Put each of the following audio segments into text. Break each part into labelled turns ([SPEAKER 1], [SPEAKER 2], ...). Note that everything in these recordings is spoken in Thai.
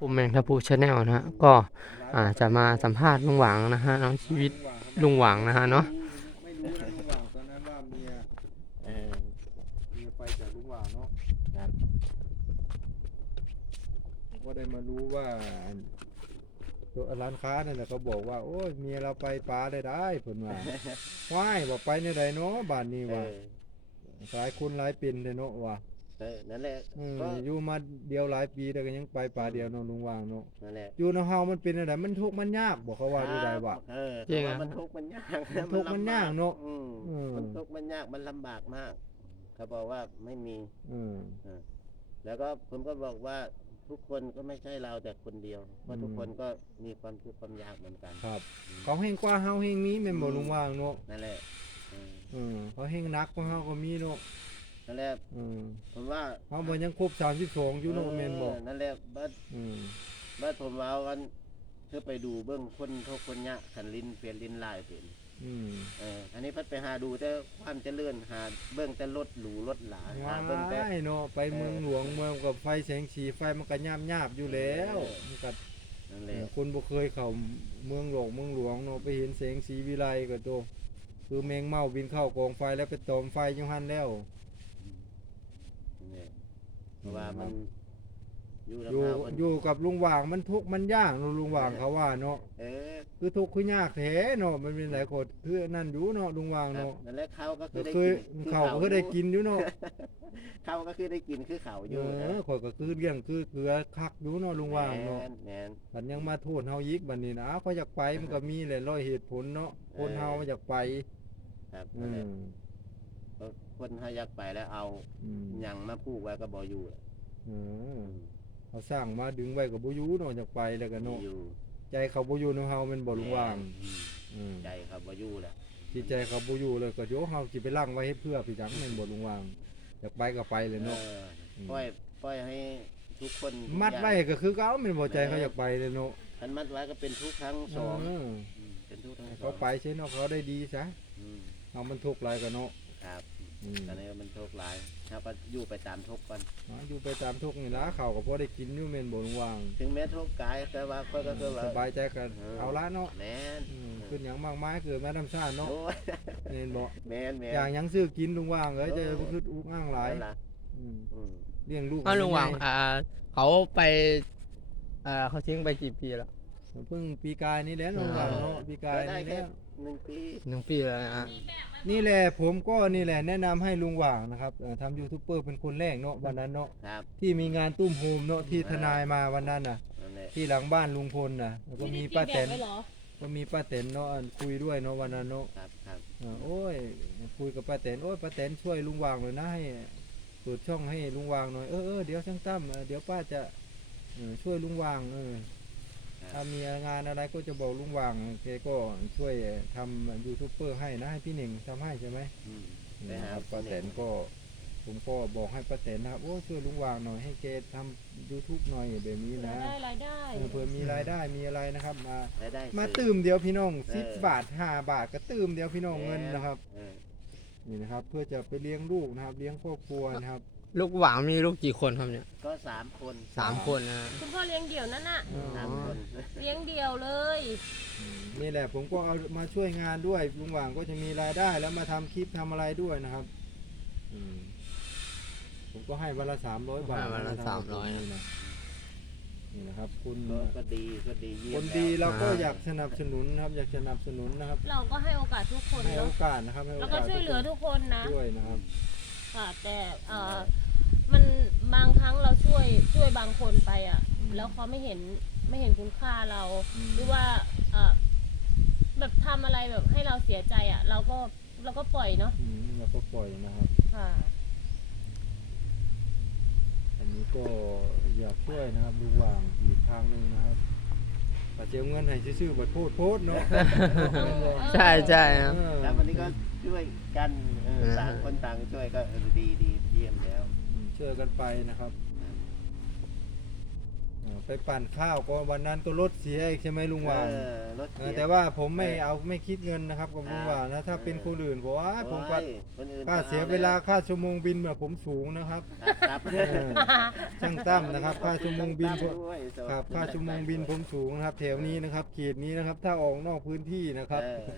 [SPEAKER 1] ปุ่มแมงทัพูชาแนลนะฮะก็จะมาสัมภาษณ์ลุงหวังนะฮะน้องชีวิตลุงหวังนะฮะเนาะ
[SPEAKER 2] ไม่รู้นะลุงหว่างตอนนั้นว่าเมียไปจากลุงหว่างเนาะครับก็ได้มารู้ว่าตัวร้านค้าเนี่ยเขาบอกว่าโอ้ยเมียเราไปปลาได้เพิ่นว่าว่ายบอกไปในใดเนาะบ้านนี้ว่าหลายคนหลายปีเลยเนาะว่า
[SPEAKER 3] นั่นแหละ
[SPEAKER 2] อยู่มาเดียวหลายปีแต่ก็ยังไปปลาเดียวเนาะลุงหว่างเนาะ
[SPEAKER 3] นั่นแหละ
[SPEAKER 2] อยู่ในเฮามันเป็นอะไรมันทุกข์มันยากบอกเขาว่าได้ว่า
[SPEAKER 3] จริงมันทุกข์มันยาก
[SPEAKER 2] มันทุกข์มันยากเนาะ
[SPEAKER 3] มันทุกข์มันยากมันลำบากมากเขาบอกว่าไม่มีแล้วก็ผมก็บอกว่าทุกคนก็ไม่ใช่เราแต่คนเดียวเพราะทุกคนก็มีความทุกข์ความยากเหมือนกัน
[SPEAKER 2] ครับเขาเฮงกว่าเฮาเฮงมีแม่นบ่ลุงว่างเนาะ
[SPEAKER 3] นั่นแหละ
[SPEAKER 2] เขาเฮงนักกว่าเฮาก็มีเนาะ
[SPEAKER 3] นั่นแหละผมว่า
[SPEAKER 2] เฮาบ่ยังครบ32อยู่เนาะแม่นบ่
[SPEAKER 3] นั่นแหละบัดผมว่ากันคือไปดูเบิ่งคนทุกคนยะขันลิ้นเปลี่ยนลิ้นลายเป็นอันนี้พัดไปหาดูแต่ความเจริญหาเบิ่งแต่รถหรูรถหลา
[SPEAKER 2] หาเบิ่งแต่เนาะไปเมืองหลวงเมืองกับไฟแสงสีไฟมันก็ยาบอยู่แล้วมันก็
[SPEAKER 3] นั่นแหละ
[SPEAKER 2] คนบ่เคยเข้าเมืองหลวงเนาะไปเห็นแสงสีวิไลก็โตคือแมงเม่าบินเข้ากองไฟแล้วไปตอมไฟอยู่หั่นแล้ว
[SPEAKER 3] เพราะว่ามัน
[SPEAKER 2] อยู่กับลุงหว่างมันทุกข์มันยากลุงหว่างเขาว่าเนาะคือทุกข์คือยากแท้เนาะมันเป็นหลายคนคือนั่นอยู่เนาะลุงหว่างเนาะ
[SPEAKER 3] นั่นแหละเขาก็คือได้
[SPEAKER 2] กินเขาก็ได้กินอยู่เนาะ
[SPEAKER 3] เขาก็คือได้กินคือเขาอยู่
[SPEAKER 2] ข่อยก็คือเลี้ยงคือเกลือคักอยู่เนาะลุงหว่างเนาะบัดยังมาโทษเฮาอีกบัดนี้นะเขาอยากไปมันก็มีหลายๆเหตุผลเนาะคนเฮาอยากไป
[SPEAKER 3] ครับคนเฮาอยากไปแล้วเอาหยังมาผูกไว้ก็บ่อยู่
[SPEAKER 2] เขาสร้างมาดึงไว้กับบุยูเนาะจากไปแล้วกันเนาะใจเขาบุยูเนาะเฮามันบ่ลุงว่าง
[SPEAKER 3] ใจเขาบุยูแหละ
[SPEAKER 2] ที่ใจเขาบุยูเลยก็โยเฮาสิไปล่างไว้ให้เพื่อพี่จังแม่นบ่ลุงว่างอยากไปก็ไปเลยเนาะ
[SPEAKER 3] ปล่อยให้ทุกคน
[SPEAKER 2] มัดไว้ก็คือเขาแม่นบ่ใจเขาอยากไปเลยเนาะ
[SPEAKER 3] คันมัดไว้ก็เป็นทุกครั้งสองเป็นทุกครั้ง
[SPEAKER 2] เขาไปใช่เนาะเขาได้ดีซะเอามันทุกข์หลายก็เนาะ
[SPEAKER 3] ครับตอนนี้มันทุกข์หลายครับก็อยู่ไปตามทุกข์ก่อน
[SPEAKER 2] อยู่ไปตามทุกข์นี่ล่ะเขาก็พอได้กินอยู่แม่นบ่ลุงว่าง
[SPEAKER 3] ถึงแม้ทุกข์กายแต่ว่าค่อยก็คือว่า
[SPEAKER 2] สบายใจกันเอาละเนาะ
[SPEAKER 3] แม่น
[SPEAKER 2] ขึ้นหยังมากมายเกิดมาธรรมชาติเนาะแม่นบ่
[SPEAKER 3] แม่น
[SPEAKER 2] อย่างหยังซื้อกินลุงว่างเอ้ยจะคืออุกอ้างหลายเลี้ยงลูก
[SPEAKER 1] ลุงหวังเขาไปเขาทิ้งไปกี่ปีแล้ว
[SPEAKER 2] เพิ่งปีกายนี่แหละลุงหวังเนาะปีกายนี่แหละ
[SPEAKER 1] 1 ปีแล้ว
[SPEAKER 2] นี่แหละผมก็นี่แหละแนะนำให้ลุงหว่างนะครับทำยูทูบเบอร์เป็นคนแรกเนาะวันนั้นเนาะที่มีงานตุ้มโฮมเนาะที่ทนายมาวันนั้นน่ะที่หลังบ้านลุงพลน่ะแล้วก็มีป้าแตนเนาะคุยด้วยเนาะวันนั้นเนาะโอ้ยคุยกับป้าแตนโอ้ยป้าแตนช่วยลุงหว่างเลยนะให้เปิดช่องให้ลุงหว่างหน่อยเดี๋ยวช่างตั้มเดี๋ยวป้าจะช่วยลุงหว่างถ้ามีงานอะไรก็จะบอกลุงหว่างแกก็ช่วยทำยูทูบเบอร์ให้นะให้พี่หนึ่งทำให้ใช่ไหมนะครับป้าแตนก็ผมก็บอกให้ป้าแตนนะครับโอ้ช่วยลุงหว่างหน่อยให้แกทำ YouTube หน่อยแบบนี้นะ
[SPEAKER 4] รายได้
[SPEAKER 2] เพื่อมีรายได้มีอะไรนะครับมาตื่มเดียวพี่น้อง10 บาท5 บาทก็ตื่มเดียวพี่น้องเงินนะครับนี่นะครับเพื่อจะไปเลี้ยงลูกนะครับเลี้ยงครอบครัวนะครับ
[SPEAKER 1] ลูกหวังมีลูกกี่คนครับเนี่ย
[SPEAKER 3] ก็3 คน
[SPEAKER 1] 3 คนนะ
[SPEAKER 4] คุณพ่อเลี้ยงเดี่ยวนั่นน่ะ
[SPEAKER 3] 3 คน
[SPEAKER 4] เลี้ยงเดี่ยวเลย
[SPEAKER 2] นี่แหละผมก็เอามาช่วยงานด้วยลุงหว่างก็จะมีรายได้แล้วมาทำคลิปทำอะไรด้วยนะครับผมก็ให้วันละ300 บาท
[SPEAKER 1] วันละ300
[SPEAKER 2] นะนี่นะครับคุณ
[SPEAKER 3] ก็ดี
[SPEAKER 2] คนดีเราก็อยากสนับสนุนนะครับอยากสนับสนุนนะครับ
[SPEAKER 4] เราก็ให้โอกาสทุกคน
[SPEAKER 2] ให้โอกาสนะครับ
[SPEAKER 4] แล้วก็ช่วยเหลือทุกคนนะ
[SPEAKER 2] ด้วยนะครับ
[SPEAKER 4] แต่มันบางครั้งเราช่วยบางคนไปแล้วเขาไม่เห็นคุณค่าเราหรือว่าแบบทำอะไรแบบให้เราเสียใจเราก็ปล่อยเนาะ
[SPEAKER 2] เราก็ปล่อยนะครับอันนี้ก็อยากช่วยนะครับลุงหว่างอีกทางนึงนะครับเจียวเงินให้ชื่อบัตรโพดเนาะ
[SPEAKER 1] ใช่ครับ
[SPEAKER 3] แล้ววันนี้ก็ช่วยกันต่างคนต่างช่วยก็ดีเยี่ยมแล้ว
[SPEAKER 2] ช่วยกันไปนะครับไปปั่นข้าวก็วันนั้นก็รถเสียอีกใช่ไหมลุงหว่าง
[SPEAKER 3] รถเสีย
[SPEAKER 2] แต่ว่าผมไม่คิดเงินนะครับกับลุงหว่างนะถ้าเป็นคนอื่นผมว่าผมก็
[SPEAKER 3] โอ้ยคนอื่น
[SPEAKER 2] ค่าเสียเวลาค่าชั่วโมงบินแบบผมสูงนะครับ
[SPEAKER 3] ครับ
[SPEAKER 2] ช่างตั้มนะครับค่าชั่วโมงบินผม
[SPEAKER 3] ด้วย
[SPEAKER 2] ครับค่าชั่วโมงบินผมสูงนะครับแถวนี้นะครับเขตนี้นะครับถ้าออกนอกพื้นที่นะครับ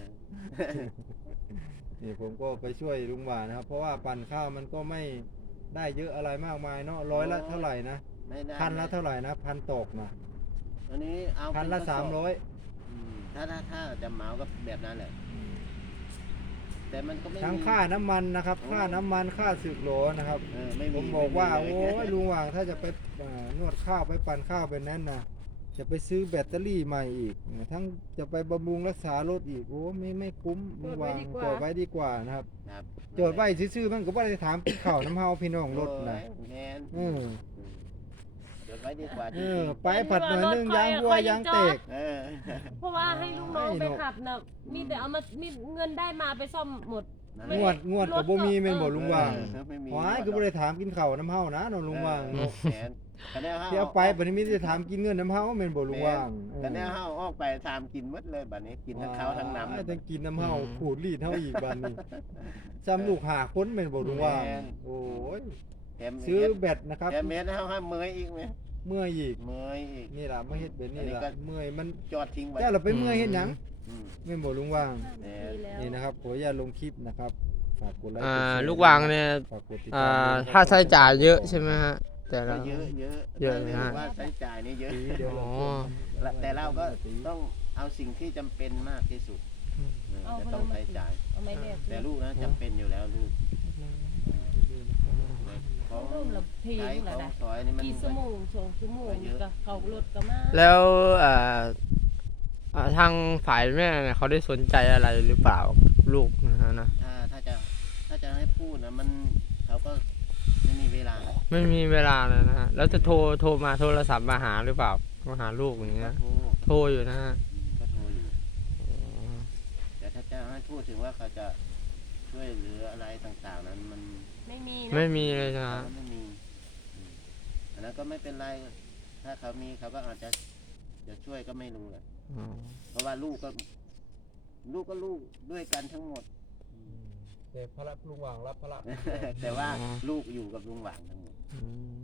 [SPEAKER 2] นี่ผมก็ไปช่วยลุงหว่างนะครับ เพราะว่าปั่นข้าวมันก็ไม่ได้เยอะอะไรมากมายเนาะร้อยละเท่าไหร่นะ
[SPEAKER 3] ไม่ได้
[SPEAKER 2] พันละเท่าไหร่นะพันตกนะ
[SPEAKER 3] อันนี้เอา
[SPEAKER 2] พันละ
[SPEAKER 3] เป็กรสอบ
[SPEAKER 2] 300
[SPEAKER 3] ถ้าจะเหมาก็แบบนั้นแหละแต่มันก็ไม่
[SPEAKER 2] ทั้ง
[SPEAKER 3] มี
[SPEAKER 2] ค่าน้ำมันนะครับค่าน้ำมันค่าสึกโหลนะครับ
[SPEAKER 3] ไม่มี
[SPEAKER 2] ผมบอกว่า
[SPEAKER 3] ไม่
[SPEAKER 2] โอ้
[SPEAKER 3] มี
[SPEAKER 2] ยลุงหว่างถ้าจะไปนวดข้าวไปปั่นข้าวเป็นนั้นนะจะไปซื้อแบตเตอรี่ใหม่อีกทั้งจะไปบำรุงรักษารถอีกโอ้ไม่คุ้มลุงหว่างจอดไว้ดีกว่านะครับ
[SPEAKER 3] ครับ
[SPEAKER 2] จอดไว้ซื่อๆมันก็บ่ได้ถามกินข้าวน้ำเฮาพี่น้องรถนะ
[SPEAKER 3] โอ้ยแมน
[SPEAKER 2] เออ
[SPEAKER 3] จดไว้ดีกว่า
[SPEAKER 2] เออไปผัดหน่อยนึงยางวัวยางเตก
[SPEAKER 3] เออ
[SPEAKER 4] เพราะว่าให้ลูกน้องไปขับน่ะมีแต่เอามามีเงินได้มาไปซ่อมหมด ไม่
[SPEAKER 2] งวดกับบ่มีแม่นบ่ลุงหว่าง
[SPEAKER 3] ไม่มี
[SPEAKER 2] หวายคือบ่ได้ถามกินข้าวน้ำเฮานะน้องลุงหว่าง
[SPEAKER 3] แมนคะแนน
[SPEAKER 2] ที่เอาไปบัดนี้มีแต่ถามกินเงินน้ำเฮาแม่นบ่ลุงหว่าง
[SPEAKER 3] คะแนนเฮาออกไปทำกินหมดเลยบัดนี้กินทั้งเขาทั้งน้ำ
[SPEAKER 2] ทั้งกินน้ำเฮาขูดรีดเฮาอีกบัดนี้จำลูกหาคนแม่นบ่ลุงหว่างโอ้ย
[SPEAKER 3] แถม
[SPEAKER 2] ซื้อแบตนะครับ
[SPEAKER 3] แถมเม็ดเฮาให้เมยอีกไหม
[SPEAKER 2] เมื่อยอีก
[SPEAKER 3] เมยอีก
[SPEAKER 2] นี่ล่ะมาเฮ็ดแบบนี้
[SPEAKER 3] อันนี้
[SPEAKER 2] ล่ะ
[SPEAKER 3] ก็
[SPEAKER 2] เมื่อยมัน
[SPEAKER 3] จอดทิ้งไว้
[SPEAKER 2] เจ้าเราไปเมื่อยเฮ็ดหยัง
[SPEAKER 3] อืม
[SPEAKER 2] แม่นบ่ลุงหว่าง
[SPEAKER 3] แหม
[SPEAKER 4] ดีแล้ว
[SPEAKER 2] นี่นะครับขออนุญาตลงคลิปนะครับฝากกดไลค์กดแชร์
[SPEAKER 1] ลูกวางเนี่ย
[SPEAKER 2] ฝากกดติด
[SPEAKER 1] อ่
[SPEAKER 2] ตาม
[SPEAKER 1] ค่าใช้จ่ายเยอะใช่ไหมฮะแต่ละ
[SPEAKER 3] ก็เยอะเยอะ
[SPEAKER 1] เยอะนะ
[SPEAKER 3] ว่าใช้จ่ายนี่เยอะ
[SPEAKER 2] เดี๋ยวเรา
[SPEAKER 1] อ๋อ
[SPEAKER 3] แต่เราก็ต้องเอาสิ่งที่จำเป็นมากที่สุดจะต้องใช้จ่าย
[SPEAKER 4] เอาไม้แบบ
[SPEAKER 3] แต่ลูกนะจำเป็นอยู่แล้วลูกของ
[SPEAKER 4] ร่มละเพล
[SPEAKER 3] ใช้
[SPEAKER 4] ง
[SPEAKER 3] ข
[SPEAKER 4] ละ
[SPEAKER 3] อง
[SPEAKER 4] ได้
[SPEAKER 3] สอยนี่มัน
[SPEAKER 4] กี่ชั่วโมง2 ชั่วโมงก็เขารถก็มา
[SPEAKER 1] แล้วทางฝ่ายแม่เนี่ยเขาได้สนใจอะไรหรือเปล่าลูกนะฮะนะ
[SPEAKER 3] ถ้าจะให้พูดนะมันเขาก็ไม่มีเวลา
[SPEAKER 1] ไม่มีเวลาเลยนะฮะแล้วจะโทรมาโทรศัพท์มาหาหรือเปล่ามาหาลูกอย่างเงี้
[SPEAKER 3] ก็
[SPEAKER 1] ย
[SPEAKER 3] โทร
[SPEAKER 1] โทรอยู่นะฮะ
[SPEAKER 3] ก็โทรอยู่แต่ถ้าจะให้พูดถึงว่าเขาจะช่วยเหลืออะไรต่างๆนั้นมัน
[SPEAKER 4] ไม่มี
[SPEAKER 1] ไม่
[SPEAKER 4] นะ
[SPEAKER 1] มีเลยนะ
[SPEAKER 3] เขา
[SPEAKER 1] ฮะ
[SPEAKER 3] ก็ไม่มีอันนั้นก็ไม่เป็นไร ถ้าเขามีเขาก็อาจจะช่วยก็ไม่รู้แหละ
[SPEAKER 1] อ๋อ
[SPEAKER 3] เพราะว่าลูกก็ลูกด้วยกันทั้งหมด
[SPEAKER 2] แต่พระลุงหว่างรับพระ
[SPEAKER 3] แต่ว่าลูกอยู่กับลุงหว่างทั้งหมด
[SPEAKER 1] อืม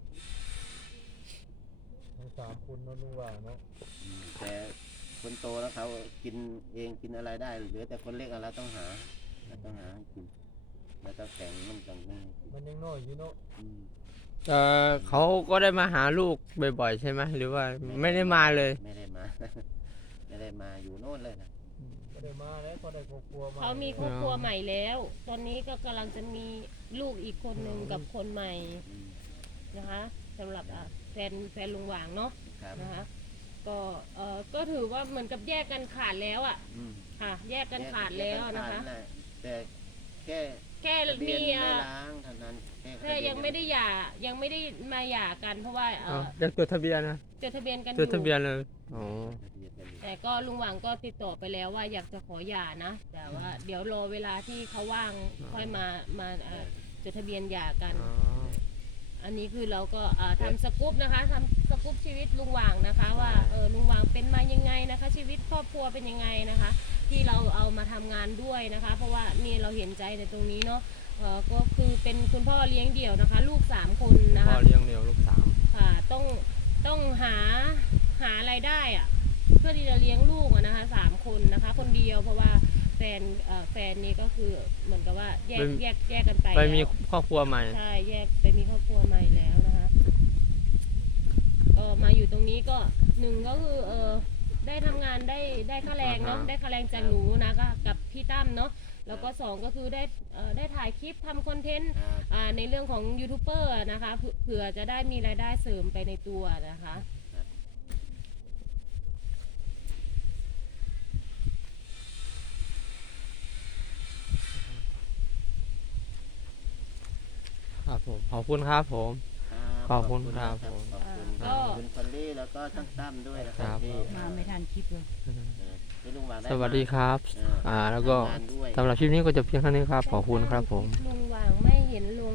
[SPEAKER 2] ทั้ง3คนเนาะลุงหว่างเนาะ
[SPEAKER 3] แต่คนโตแล้วเขากินเองกินอะไรได้เหลือแต่คนเล็กเราต้องหาให้กินแล้วก็แข็งมันจังไม่ให้กิน
[SPEAKER 2] มันยังน้อยอยู่เนาะ
[SPEAKER 3] อืม
[SPEAKER 1] เขาก็ได้มาหาลูกบ่อยๆใช่ไหมหรือว่าไม่ได้มาเลย
[SPEAKER 3] ไม่ได้มา ไม่ได้มาอยู่โน่นเลยนะ
[SPEAKER 2] ก็ได้มาแล้วก็ได้ครอบครัวมา
[SPEAKER 4] เขามีครอบครัวใหม่แล้ว ตอนนี้ก็กำลังจะมีลูกอีกคนหนึ่งกับคนใหม่
[SPEAKER 3] อืม
[SPEAKER 4] นะคะสำหรับแฟนลุงหว่างเนาะ
[SPEAKER 3] ครับ
[SPEAKER 4] นะคะก็ถือว่าเหมือนกับแยกกันขาดแล้วอ่ะ
[SPEAKER 3] อืม
[SPEAKER 4] ค่ะ แยกกันขาดแล้วนะคะ
[SPEAKER 3] แต่แค่
[SPEAKER 4] แค่
[SPEAKER 3] ทะเบีย
[SPEAKER 4] มี
[SPEAKER 3] นไม่ล้างเท่านั้น
[SPEAKER 4] แค่ยังไม่ได้หย่ายังไม่ได้มาหย่ากันเพราะว่า
[SPEAKER 1] เดี๋ยวจดทะเบียนนะ
[SPEAKER 4] จดทะเบียนกันอ
[SPEAKER 1] จดทะเบีย
[SPEAKER 4] ยู่
[SPEAKER 1] นเลยอ๋อ
[SPEAKER 3] ทะเบียนกันอยู่
[SPEAKER 4] แต่ก็ลุงหว่างก็ติดต่อไปแล้วว่าอยากจะขอหย่านะแต่ว่าเดี๋ยวรอเวลาที่เขาว่างค่อยมาจดทะเบียนหย่ากัน
[SPEAKER 1] อ๋อ
[SPEAKER 4] อันนี้คือเราก็ทำสกู๊ปนะคะทำสกู๊ปชีวิตลุงหว่างนะคะ ว่าลุงหว่างเป็นมายังไงนะคะ ชีวิตครอบครัวเป็นยังไงนะคะ ที่เราเอามาทำงานด้วยนะคะ เพราะว่านี่เราเห็นใจในตรงนี้เนาะก็คือเป็นคุณพ่อเลี้ยงเดี่ยวนะคะ ลูก3 คนนะ
[SPEAKER 1] พ่อ
[SPEAKER 4] คะ
[SPEAKER 1] เลี้ยงเดี่ยวลูกสาม
[SPEAKER 4] ค่ะต้องหารายได้อะเพื่อที่จะเลี้ยงลูกอะนะคะ3 คนนะคะ คนเดียวเพราะว่าแฟนนี่ก็คือเหมือนกับว่าแยกกันไป
[SPEAKER 1] ไปมี
[SPEAKER 4] แล้ว
[SPEAKER 1] ครอบครัวใหม่
[SPEAKER 4] ใช่แยกไปมีครอบครัวใหม่แล้วนะคะก็มาอยู่ตรงนี้ก็1ก็คือได้ทำงานได้ค่าแรงเนาะได้ค่าแรงจากหนูนะก็กับพี่ตั้มเนาะแล้วก็2ก็คือได้ถ่ายคลิปทำคอนเทนต์
[SPEAKER 3] ครับ
[SPEAKER 4] ในเรื่องของยูทูบเบอร์นะคะเผื่อจะได้มีรายได้เสริมไปในตัวนะคะ
[SPEAKER 1] ครับผมขอบคุณครับผม ขอบคุณครับ
[SPEAKER 3] ขอบคุณ
[SPEAKER 4] ก็
[SPEAKER 3] คุณพอลลี่แล้วก็ช่างตั้มด้วยนะค
[SPEAKER 1] ครั
[SPEAKER 3] รับบ ที่
[SPEAKER 5] มาไม่ทันคลิปเลย
[SPEAKER 3] ที่ลุงหวางได้
[SPEAKER 1] สวัสดีครับ
[SPEAKER 3] มา
[SPEAKER 1] แล้วก็
[SPEAKER 3] ทำงานด้วย
[SPEAKER 1] สำหรับคลิปนี้ก็จบเพียงเท่านี้ครับขอบคุณครับผม
[SPEAKER 4] ลุงหว่างไม่เห็นลง